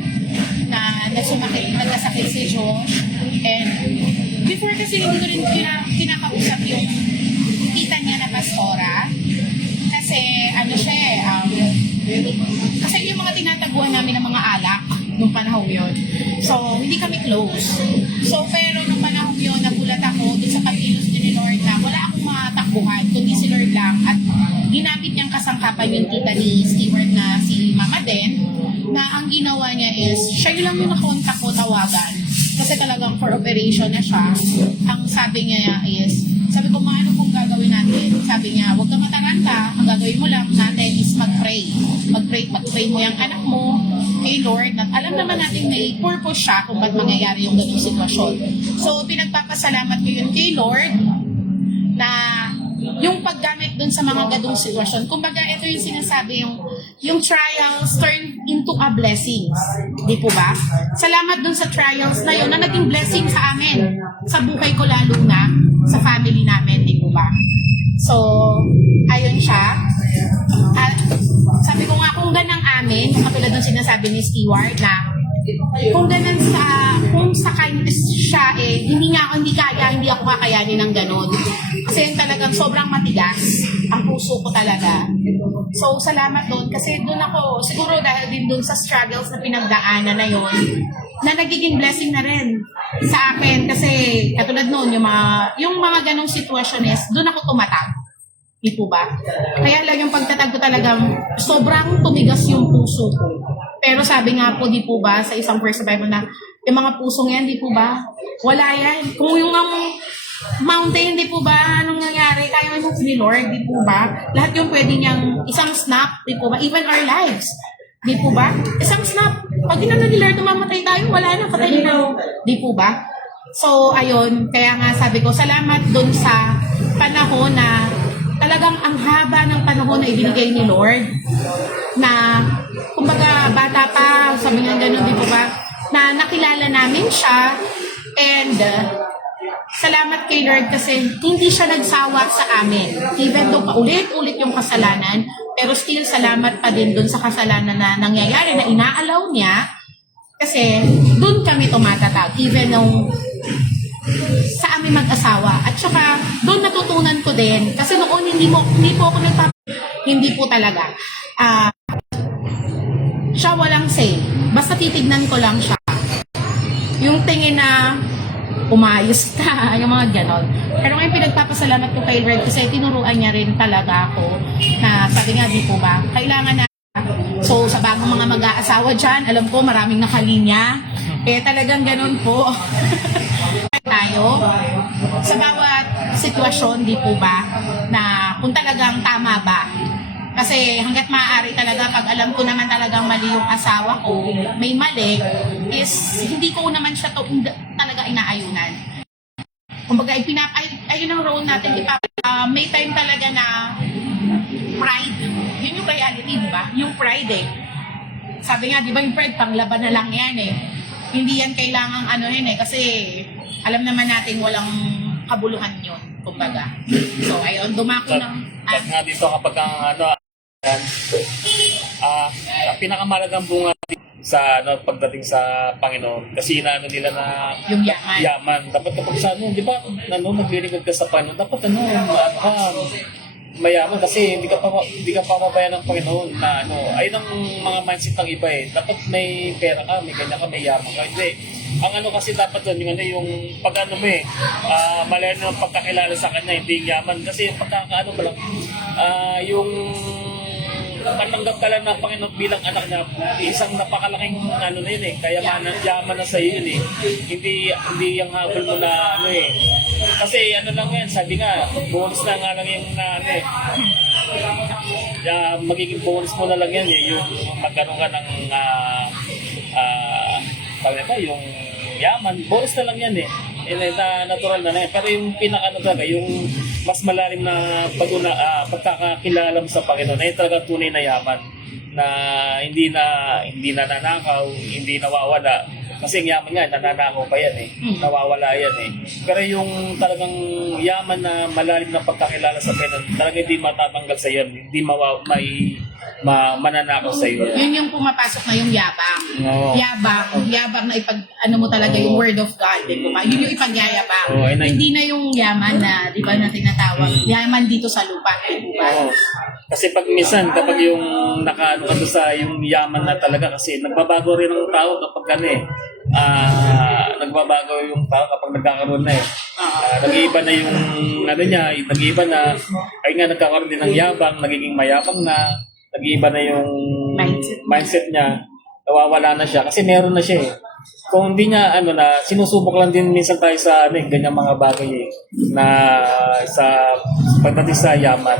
na nagkasakit si Josh. And before kasi hindi ko rin kinakausap yung tita niya na pastora kasi siya kasi yung mga tinataguan namin ng mga alak nung panahon yun. So, hindi kami close. So, pero nung panahon yun, nagulat ako dun sa pagkilos ni Lord na wala akong matakbuhan, kundi si Lord lang. At ginamit niyang kasangkapan yung tita ni Stewart na si Mama Den, na ang ginawa niya is, siya lang yung nakontak ko tawagan. Kasi talagang for operation na siya. Ang sabi niya is, sabi ko, ano pong gagawin natin? Sabi niya, huwag kang mataranta. Ang gagawin mo lang natin is mag-pray. Mag-pray mo yung anak mo kay Lord. At alam naman natin may purpose siya kung ba't mangyayari yung ganung sitwasyon. So, pinagpapasalamat ko yun kay Lord na yung paggamit dun sa mga gadong sitwasyon. Kumbaga, ito yung sinasabi yung yung trials turn into a blessings. Di po ba? Salamat dun sa trials na yun na naging blessing sa amin. Sa buhay ko lalo na, sa family namin. Di po ba? So, ayun siya. At sabi ko nga, kung ganang amin, katulad ng sinasabi ni Stewart na kung sa kindness siya hindi ako kakayanin ng ganun. Kasi yung talagang sobrang matigas ang puso ko talaga. So, salamat doon kasi doon ako, siguro dahil din doon sa struggles na pinagdaanan na yon na nagiging blessing na rin sa akin kasi katulad noon, yung mga ganong sitwasyon doon ako tumatag. Di po ba? Kaya lang yung pagtatag ko talagang sobrang tumigas yung puso ko. Pero sabi nga po, di po ba, sa isang verse sa Bible na yung mga pusong yan, di po ba? Wala yan. Kung yung mountain, di po ba, anong nangyari? Kaya mo ni Lord, di po ba? Lahat yung pwede niyang isang snap, di po ba? Even our lives, di po ba? Isang snap. Pag ginano ni Lord, mamatay tayo, wala na, patay na. Di po ba? So, ayun. Kaya nga sabi ko, salamat dun sa panahon na talagang ang haba ng panahon na ibinigay ni Lord na kumbaga bata pa, sabi nga ganun, di po ba, na nakilala namin siya and salamat kay Lord kasi hindi siya nagsawa sa amin. Even though paulit-ulit yung kasalanan, pero still salamat pa din dun sa kasalanan na nangyayari na inaalaw niya kasi dun kami tumatatag. Even nung sa amin mag-asawa. At saka, doon natutunan ko din. Kasi noon, hindi po ako hindi po talaga. Siya walang say. Basta titignan ko lang siya. Yung tingin na umayos ka, yung mga ganon. Pero ngayon pinagpapasalamat ko kay Red kasi tinuruan niya rin talaga ako na sabi nga, di po ba, kailangan na so, sa bagong mga mag-aasawa dyan, alam ko maraming nakalinya. Talagang ganon po. Tayo sa bawat sitwasyon, di po ba, na kung talagang tama ba. Kasi hanggat maaari talaga, pag alam ko naman talagang mali yung asawa ko, may mali, is hindi ko naman siya talaga inaayunan. Kumbaga, ayun ang role natin, may time talaga na pride. Yun yung reality, di ba? Yung pride Sabi nga, di ba yung pride, panglaban na lang yan Hindi yan kailangang kasi alam naman natin walang kabuluhan yun, kumbaga. So, ayun, dumako ng... At nga dito kapag ang ang pinakamalagang bunga sa pagdating sa Panginoon kasi inaano nila na yung yaman. Dapat kapag sa di ba, naglilingkod ka sa Panginoon, dapat mayaman kasi hindi ka pababayan ng Panginoon na ayun ang mga mindset ng iba dapat may pera ka, may ganyan ka, may yaman ka. Hindi. Ang kasi dapat doon, yung pag malayo ng pagkakilala sa kanya, hindi yaman. Kasi pagkakaano pa lang, yung matanggap ka lang ng Panginoon bilang anak niya, isang napakalaking na yun kaya yaman na sa iyo yun Hindi yung habol mo na Kasi lang yan, sabi nga, bonus na nga lang yung magiging bonus mo na lang yan yung magkaroon ka ng yung yaman, bonus na lang yan natural na yan. Pero yung talaga, yung mas malalim na pagkakakilala mo sa Panginoon ay talaga tunay na yaman na hindi nananakaw, hindi nawawala. Kasi ang yaman nga, nananakaw pa yan nawawala yan Pero yung talagang yaman na malalim na pagkakilala sa Panginoon, talaga hindi matatanggal sa iyo, hindi mananakaw sa iyo. Yun yung pumapasok na yung yabang. No. Yabang na mo talaga yung word of God, di ba? Yun yung ipagyayabang. Hindi na yung yaman na, di ba, na tinatawag. Yaman dito sa lupa, di ba? Kasi pag minsan, kapag yung nakaano sa yung yaman na talaga, kasi nagbabago rin ang tao kapag nagbabago yung tao kapag nagkakaroon na nag-iiba na yung nag-iiba na, ay nga nagkakaroon din ng yabang, nagiging mayabang na, nag-iiba na yung mindset niya, nawawala na siya kasi meron na siya Kung hindi niya sinusubok lang din minsan tayo sa ganyang mga bagay na sa pagdating sa yaman.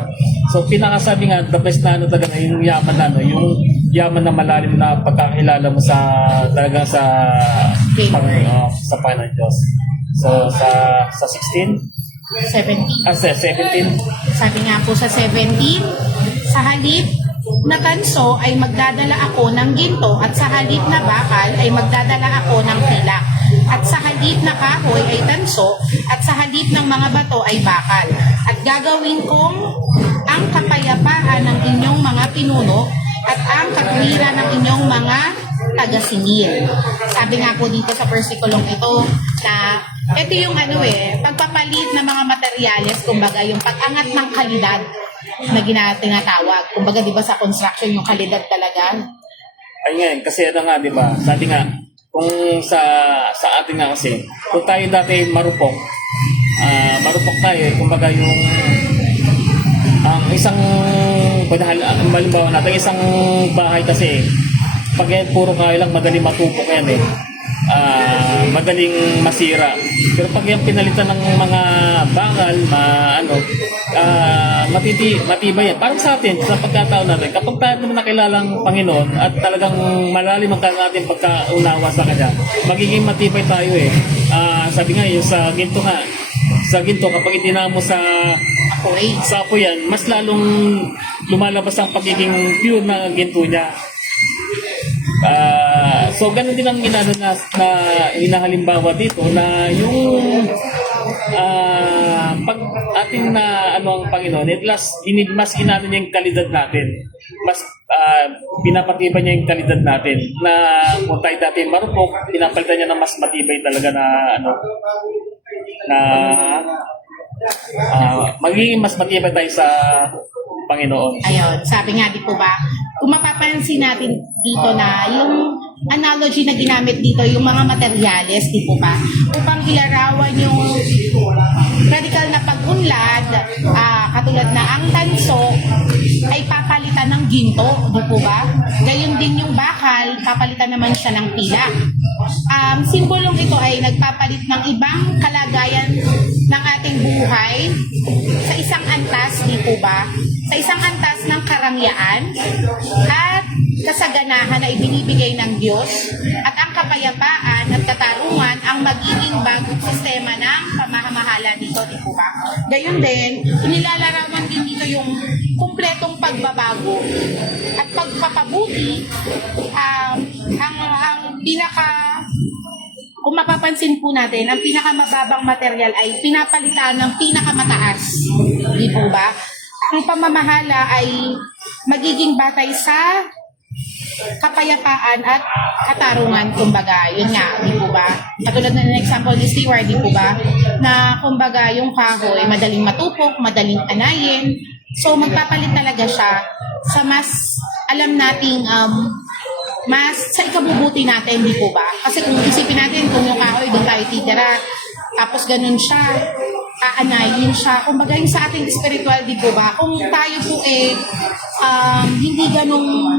So pinakasabi nga, the best na talaga yung yaman na yung yaman na malalim na pagkakilala mo sa talagang sa sa Panginoon Diyos. So sa 16? 17. 17. Sabi nga po sa 17, sa halip na tanso ay magdadala ako ng ginto at sa halip na bakal ay magdadala ako ng pilak. At sa halip na kahoy ay tanso at sa halip ng mga bato ay bakal. At gagawin kong ang kapayapaan ng inyong mga pinuno at ang katwiran ng inyong mga taga-singil. Sabi nga po dito sa versikulong ito na ito yung pagpapalit ng mga materyales, kumbaga yung pag-angat ng kalidad na tinatawag. Kumbaga, di ba sa construction yung kalidad talaga? Ay ngayon, kasi ano nga, di ba? Sabi nga, kung sa atin nga kasi, kung tayo dati marupok tayo, kumbaga yung ang isang malimbawa natin, isang bahay kasi, pag yan puro kayo lang, madaling matupok yan madaling masira. Pero pag yung pinalitan ng mga bakal, matibay yan. Parang sa atin, sa pagkataon natin, kapag tayo naman nakilalang Panginoon at talagang malalim ang ating pagkaunawa sa Kanya, magiging matibay tayo sabi nga, yung sa ginto, kapag itinamo sa apoy yan, mas lalong lumalabas ang pagiging pure na ginto niya. So ganun din ang na hinahalimbawa dito na yung pag ating na ang Panginoon, mas inano niya yung kalidad natin. Mas pinapatibay niya yung kalidad natin na kung tayo dati marupok, pinapalitan niya na mas matibay talaga magiging mas matibay tayo sa Panginoon. Ayun, sabi nga di po ba, kung mapapansin natin dito na yung analogy na ginamit dito, yung mga materyales, di po ba, upang ilarawan yung radical na pag-unlad, katulad na ang tanso ay papalitan ng ginto, di po ba? Gayon din yung bakal, papalitan naman siya ng pila. Simbolong ito ay nagpapalit ng ibang kalagayan ng ating buhay sa isang antas, di po ba? Sa isang antas ng karangyaan at kasaganahan na ibinibigay ng Diyos at ang kapayapaan at katarungan ang magiging bagong sistema ng pamamahala dito, di po ba? Gayon din, inilalarawan din dito yung kumpletong pagbabago at pagpapabuti. Ang kung mapapansin po natin, ang pinakamababang material ay pinapalitan ng pinakamataas, di po ba? Ang pamamahala ay magiging batay sa kapayapaan at katarungan, kumbaga. Yun nga, di po ba? Katulad ng example ni Stewart, di po ba? Na kumbaga yung kahoy, madaling matupok, madaling anayin. So magpapalit talaga siya sa mas alam nating mas sa ikabubuti natin, di po ba? Kasi kung isipin natin kung yung kahoy doon tayo titira, tapos ganun siya, aanayin siya. Kumbaga yung sa ating spiritual, di po ba? Kung tayo po hindi ganung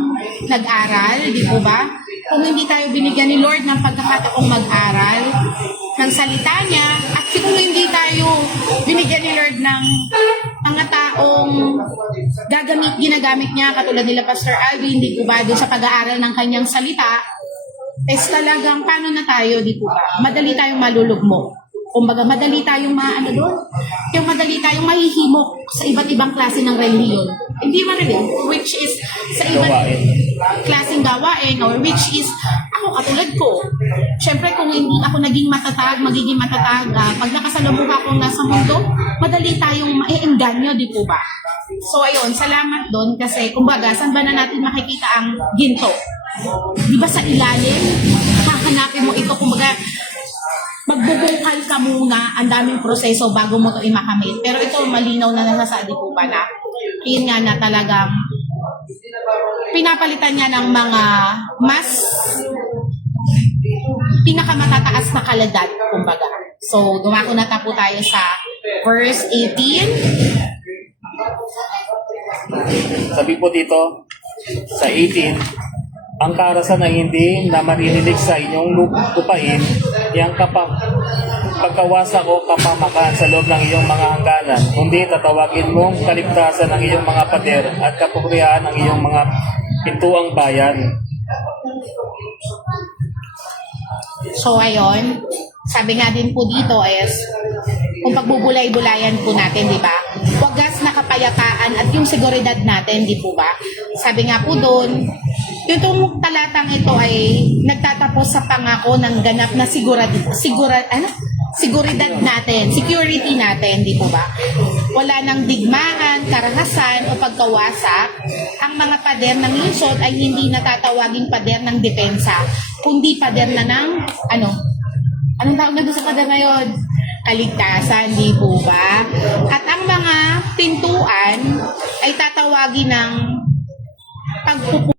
nag-aral, di po ba? Kung hindi tayo binigyan ni Lord ng pagkakataong mag-aral ng salita niya, at kung hindi tayo binigyan ni Lord ng mga taong ginagamit niya, katulad nila Pastor Alvin, di po ba, doon sa pag-aaral ng kanyang salita, talagang paano na tayo, di po ba? Madali tayong malulugmok. Kumbaga, madali tayong yung madali tayong mahihimok sa iba't ibang klase ng relihiyon. Hindi marinig, which is sa iba't klaseng gawain, or which is, ako katulad ko. Siyempre, kung hindi ako magiging matatag, pag nakasalubong akong nasa mundo, madali tayong maiengganyo, di po ba? So, ayun, salamat doon kasi, kumbaga, saan ba na natin makikita ang ginto? Di ba sa ilalim? Hahanapin mo ito, kumbaga, magbubungkal ka muna, ang daming proseso bago mo ito imakamit. Pero ito, malinaw na nasasabi po ba na, yun nga na talagang pinapalitan niya ng mga mas pinakamatataas na kalidad, kumbaga. So, dumako na po tayo sa verse 18. Sabi po dito, sa 18, ang karasan ay hindi na maririnig sa inyong lupain, yung pagkawasa o kapamakan sa loob ng iyong mga hangganan, kundi tatawagin mong kaligtasan ng iyong mga pader at kapurihan ng iyong mga pintuang bayan. So, ayun, sabi nga din po dito is, kung pagbubulay-bulayan po natin, di ba? Wagas na kapayapaan kapayapaan at yung seguridad natin, di po ba? Sabi nga po doon, itong talatang ito ay nagtatapos sa pangako ng ganap na seguridad natin, security natin, di po ba? Wala nang digmaan, karahasan o pagkawasak. Ang mga pader ng lungsod ay hindi natatawaging pader ng depensa, kundi pader na ng, anong tawag na doon sa pader na yun? Kaligtasan, di po ba? At ang mga pintuan ay tatawagin ng pagpupu.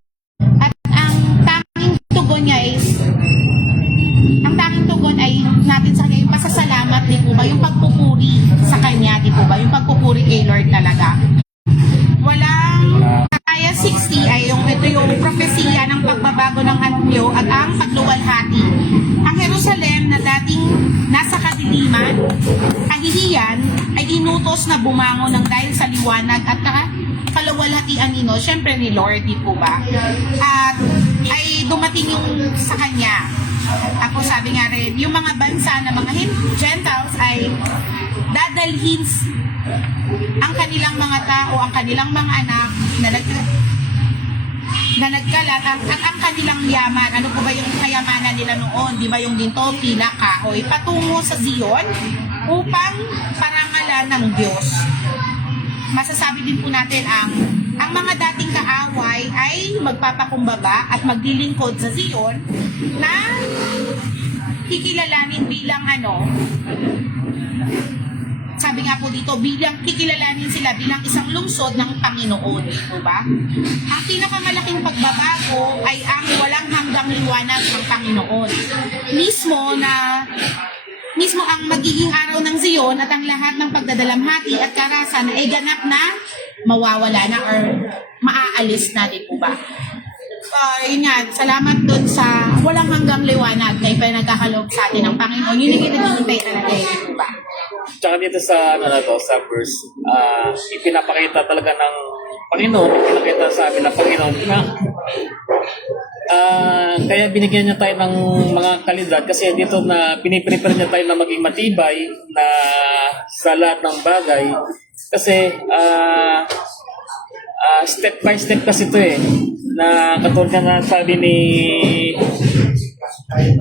At ang tanging tugon niya ay natin sa kanya yung pasasalamat, di po ba? Yung pagpupuri sa kanya, di po ba? Yung pagpupuri kay Lord talaga. Walang Isaiah 60 ay ito yung propesiya ng pagbabago ng anyo at ang pagluwalhati. Ang Jerusalem na dating nasa kadiliman, kahihiyan, ay inutos na bumangon ng dahil sa liwanag at kaluwalhatian nino, syempre ni Lord, di po ba? At ay dumating yung sa kanya. Ako sabi nga rin, yung mga bansa na mga Gentiles ay dadalhin ang kanilang mga tao, ang kanilang mga anak na nagkalat at ang kanilang yaman. Ano po ba yung kayamanan nila noon? Di ba yung ginto, pila, kahoy, patungo sa Zion upang parangalan ng Diyos. Masasabi din po natin ang mga dating kaaway ay magpapakumbaba at maglilingkod sa Zion na kikilalanin bilang sabi nga po dito, kikilalanin sila bilang isang lungsod ng Panginoon, di ba? Ang pinakamalaking pagbabago ay ang walang hanggang liwanag ng Panginoon. Mismo ang magiging araw ng Zion at ang lahat ng pagdadalamhati at karasan ay ganap na mawawala na or maaalis na, di po ba? Yun nga, salamat dun sa walang hanggang liwanag na ipinagkakaloob sa atin ng Panginoon. Yun yung itinintay talaga, di po ba? Tsaka dito sa sa verse, ipinapakita talaga ng Panginoon, ipinakita sa amin ng Panginoon na kaya binigyan niya tayo ng mga kalidad kasi dito na piniprepare niya tayo na maging matibay na sa lahat ng bagay kasi step by step kasi ito na katulad nga sabi ni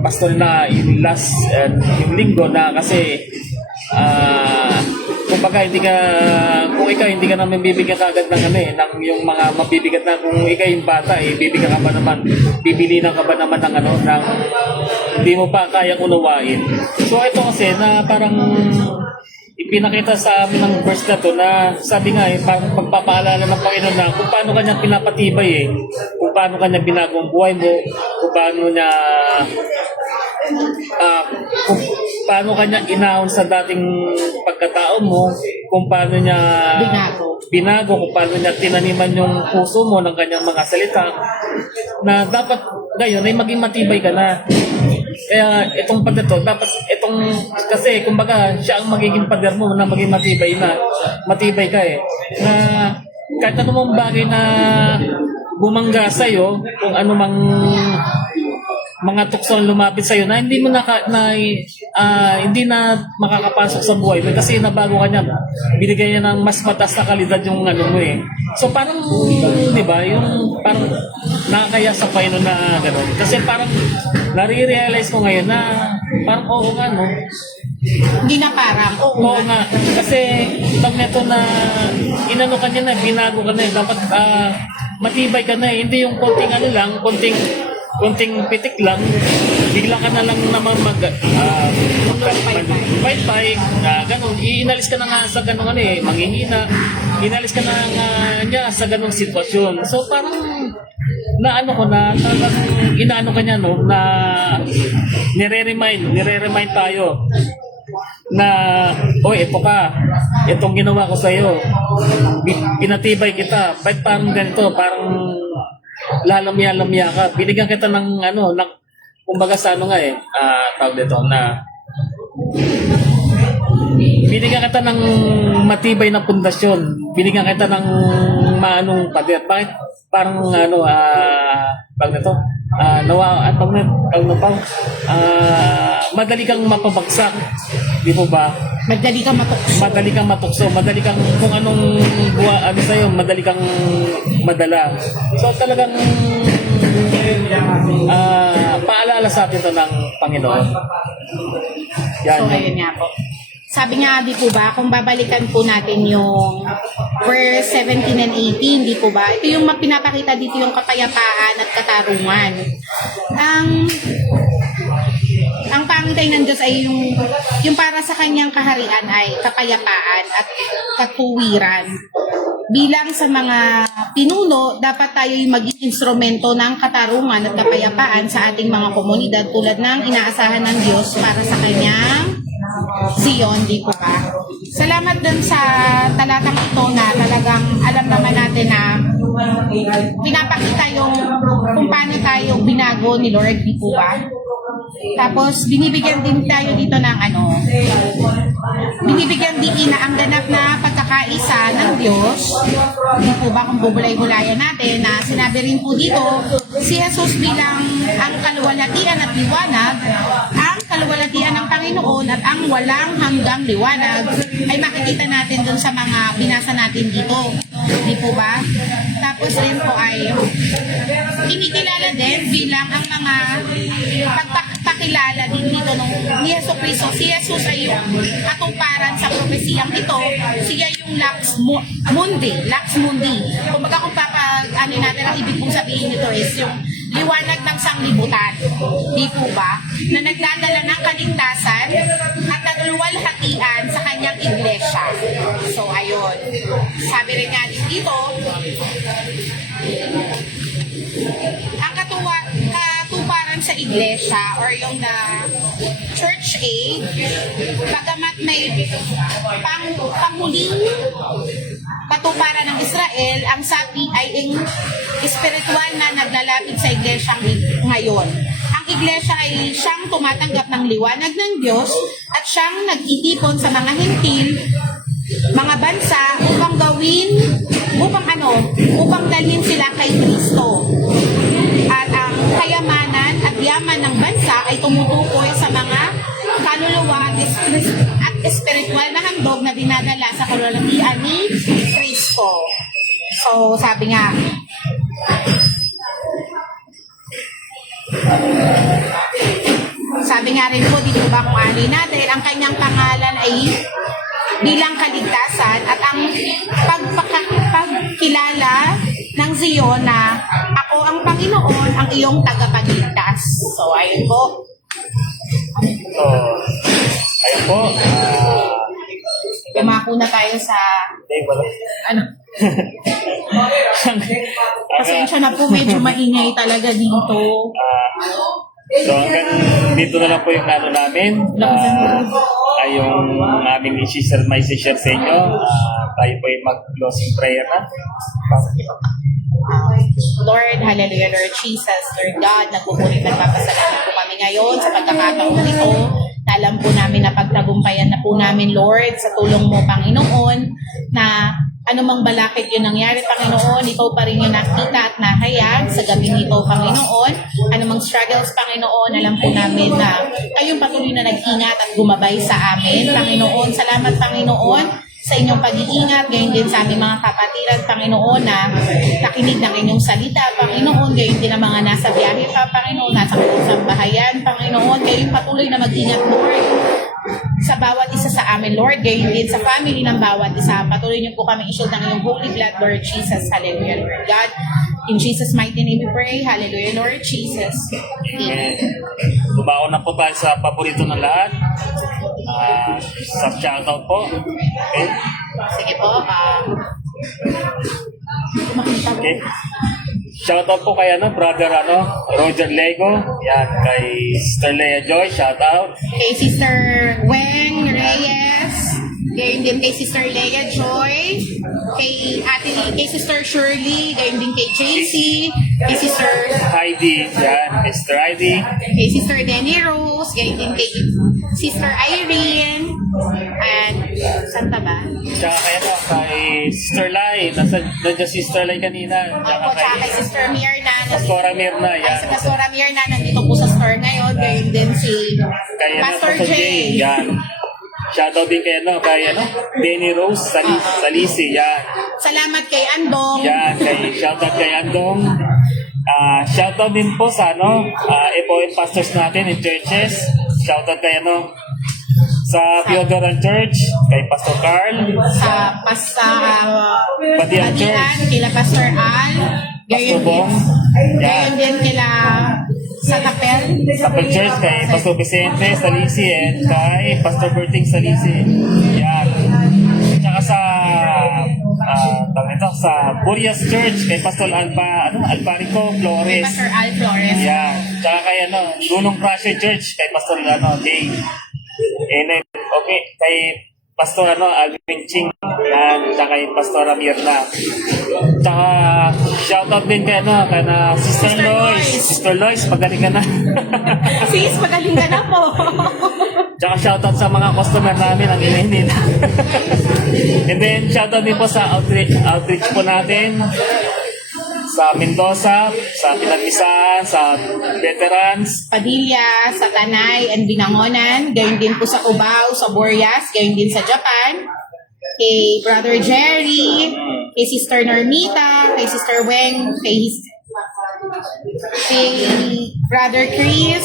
Pastor na yung last yung linggo na kasi kumbaga kung ikaw hindi ka naman bibigyan kagad ng ng yung mga mabibigat na kung ikaw yung bata bibigyan ka ba naman bibilinan ka ba naman ng ng hindi mo pa kaya unawain. So ito kasi na parang ipinakita sa amin ng verse na to na sabi nga parang pagpapaalala ng Panginoon na kung paano kanya pinapatibay kung paano kanya binagong buhay mo, kung paano niya kung paano kanya inahon sa dating pagkatao mo, kung paano niya binago, kung paano niya tinaniman yung puso mo ng kanyang mga salita na dapat ngayon ay maging matibay ka na. Kaya itong pader to, dapat kasi kumbaga siya ang magiging pader mo na maging matibay ka na kahit anumang bagay na bumangga sa'yo, kung anumang mga tukso ang lumapit sa'yo na hindi mo hindi na makakapasok sa buhay mo kasi nabago ka niya, binigay niya ng mas mataas na kalidad yung mo So parang, di ba, yung parang nakakaya sa Panginoon na gano'n. Kasi parang nare-realize ko ngayon na parang oo nga, no? Hindi na parang, oo nga. Kasi pag neto na inano ka niya na, binago ka na dapat matibay ka na Hindi yung konting konting pitik lang, bigla ka na lang naman pay-pay, gano'n. Inalis ka na nga sa gano'n manghihina. Inalis ka na nga niya sa gano'ng sitwasyon. So parang inaano ka niya, no, na nire-remind tayo na, oy, itong ginawa ko sa'yo, pinatibay kita, ba't parang ganito, parang lalamya ka. Binigyan kita ng kumbaga sa tawag dito na binigyan kita ng matibay na pundasyon. Binigyan kita ng maanong pader. Bakit? parang ano, pag na to, nawa, at pag na pa, madali kang mapabagsak. Di po ba? Madali kang matukso. Madali kang matukso, madali kang kung anong ano sa'yo, madali kang madala. So talagang paalala sa atin to ng Panginoon. Yan. So, ayun nga po. Sabi nga, di po ba, kung babalikan po natin yung verse 17 and 18, di po ba? Ito yung pinapakita dito yung kapayapaan at katarungan. Ang pangitay ng Diyos ay yung para sa kanyang kaharian ay kapayapaan at katuwiran. Bilang sa mga pinuno, dapat tayo yung maging instrumento ng katarungan at kapayapaan sa ating mga komunidad tulad ng inaasahan ng Diyos para sa kanyang Zion, di po ba? Salamat dun sa talatang ito na talagang alam naman natin na pinapakita yung kung paano tayo binago ni Lord, di po ba? Tapos, binibigyan din tayo dito ng binibigyan din na ang ganap na pagkakaisa ng Diyos. Hindi po ba kung bubulay-bulayan natin na sinabi rin po dito, si Jesus bilang ang kaluwalhatian at liwanag, ang kaluwalhatian ng Panginoon at ang walang hanggang liwanag ay makikita natin dun sa mga binasa natin dito. Hindi po ba? Tapos rin po ay kinikilala din bilang ang mga pagpakilala din dito ni Jesucristo. Si Jesus ay yung katuparan sa propesiyang ito. Siya yung Lux Mundi. Kung ano natin, ang ibig kong sabihin nito is yung liwanag ng sanglibutan. Di po ba? Na nagdadala ng kaligtasan at nagluwalhatian sa kanyang iglesia. So, ayun. Sabi rin nga dito, ang katuparan sa iglesia or yung church age, bagamat may panghuling katuparan ng Israel, ang sapi ay espiritual na naglalapit sa iglesia ngayon. Ang iglesia ay siyang tumatanggap ng liwanag ng Diyos at siyang nagtitipon sa mga hintil, mga bansa upang dalhin sila kay Kristo. At ang kayamanan at yaman ng bansa ay tumutukoy sa mga kaluluwa at espiritual na handog na dinadala sa kaluluwa ni Kristo. So, sabi nga, rin po dito ba kung ano natin, ang kanyang pangalan ay bilang kaligtasan at ang pagkilala ng Zion na ako ang Panginoon, ang iyong tagapagligtas. So, ayun po. So, ayun po. Dumako na tayo sa ano? Pasensya na po, medyo maingay talaga dito. So hanggang dito na lang po yung ano namin. Ay yung aming may share sa inyo. Tayo po yung mag-closing prayer na. Lord, hallelujah, Lord Jesus, Lord God, nagpupulit at papasalamat po kami ngayon sa pagkakataon ito. Alam po namin na pagtagumpayan na po namin, Lord, sa tulong mo, Panginoon, na anumang balakid yun nangyari, Panginoon, ikaw pa rin yung nakita at nahayag sa gabing ito, Panginoon. Anumang struggles, Panginoon, alam po namin na kayong patuloy na nag-ingat at gumabay sa amin, Panginoon. Salamat, Panginoon, sa inyong pag-iingat, gayon din sa aming mga kapatiran, Panginoon, na nakinig ng inyong salita, Panginoon, gayon din ang mga nasa biyahe pa, Panginoon, nasa kusang bahayan, Panginoon, gayon patuloy na mag-ingat, Lord, sa bawat isa sa amin, Lord, gayon din sa family ng bawat isa. Patuloy niyo po kami i-shield ng iyong holy blood, Lord Jesus. Hallelujah, Lord God. In Jesus' mighty name we pray. Hallelujah, Lord Jesus. Amen. Tumaon na po tayo sa paborito ng lahat. Sa shoutout po. Okay. Sige po. Okay. Shoutout po kay brother Roger Lego. Yan, kay Sister Lea Joy, shoutout. Kay Sister Weng Reyes. Gayon din kay Sister Lea Joy. Kay Sister Shirley. Gayon din kay JC. Kay Sister Heidi. Yan, Sister Heidi. Kay Sister Denny Rose. Gayon din kay Sister Irene. And, saan pa ba? Tsaka kay Sister Lai. Nandiyan si Sister Lai kanina. Opo, tsaka kay Sister Mirna. Pastora Mirna. Ay, Yan. si Pastora Mirna, nandito po sa store ngayon. Gayon din si Kay Pastor Jay. Yan. Shoutout din kay Denny Rose Salisi. Yan. Salamat kay Andong. Yan. Shoutout kay Andong. Shoutout din po sa FOM pastors natin in churches. Shoutout kay sa Piodoran Church, kay Pastor Carl. Sa Badian Church. kila Pastor Al. Pastor Bong. Gayon din kila sa Tapel. Tapel Church, kay Pastor Vicente Salisi and kay Pastor Berting Salisi. Yan. Tsaka sa Burias Church, kay Pastor Alparico Flores. Pastor Al Flores. Yan. Tsaka kay Gunong Crusher Church, kay Pastor Jay. Okay, kay Pastor Alvin Ching. Yan. Tsaka kay Pastor Mirna. Tsaka shoutout din kay Sister Lois. Sister Lois, magaling ka na. Sis, magaling ka na po. Tsaka shoutout sa mga customer namin ang inihinin. And then shoutout din po sa outreach po natin sa Mendoza, sa Pinagbisan, sa veterans. Padilla, sa Tanay and Binangonan. Gayon din po sa Cubao, sa Borias. Gayon din sa Japan. Kay Brother Jerry, kay Sister Normita, kay Sister Weng, kay Brother Chris,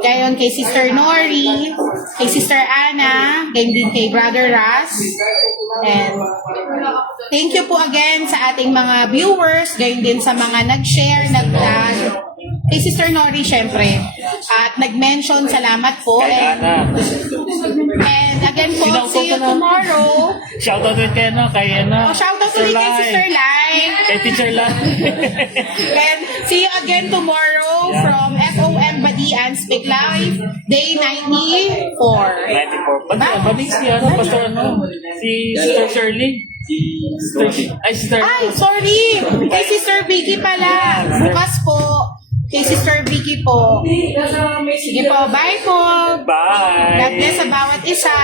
gayon kay Sister Nori, kay Sister Anna, gayon din kay Brother Ras. And thank you po again sa ating mga viewers, gayon din sa mga nag-share, nag-tag. Kay Sister Nori, syempre. At nag-mention, salamat po. Kay Ana. And again po, see you tomorrow. Shoutout din kay Shoutout ulit kay Sister Lai. Kay Teacher Lai. And see you again tomorrow from FOM Badian Speak Live, day 94. 94. Ba't si Pastor si Sister Shirley? Ay, sorry! Kay Sister Vicky pala. Bukas po. Kay Sister Vicky po. Sige po, bye po. Bye! God bless sa bawat isa.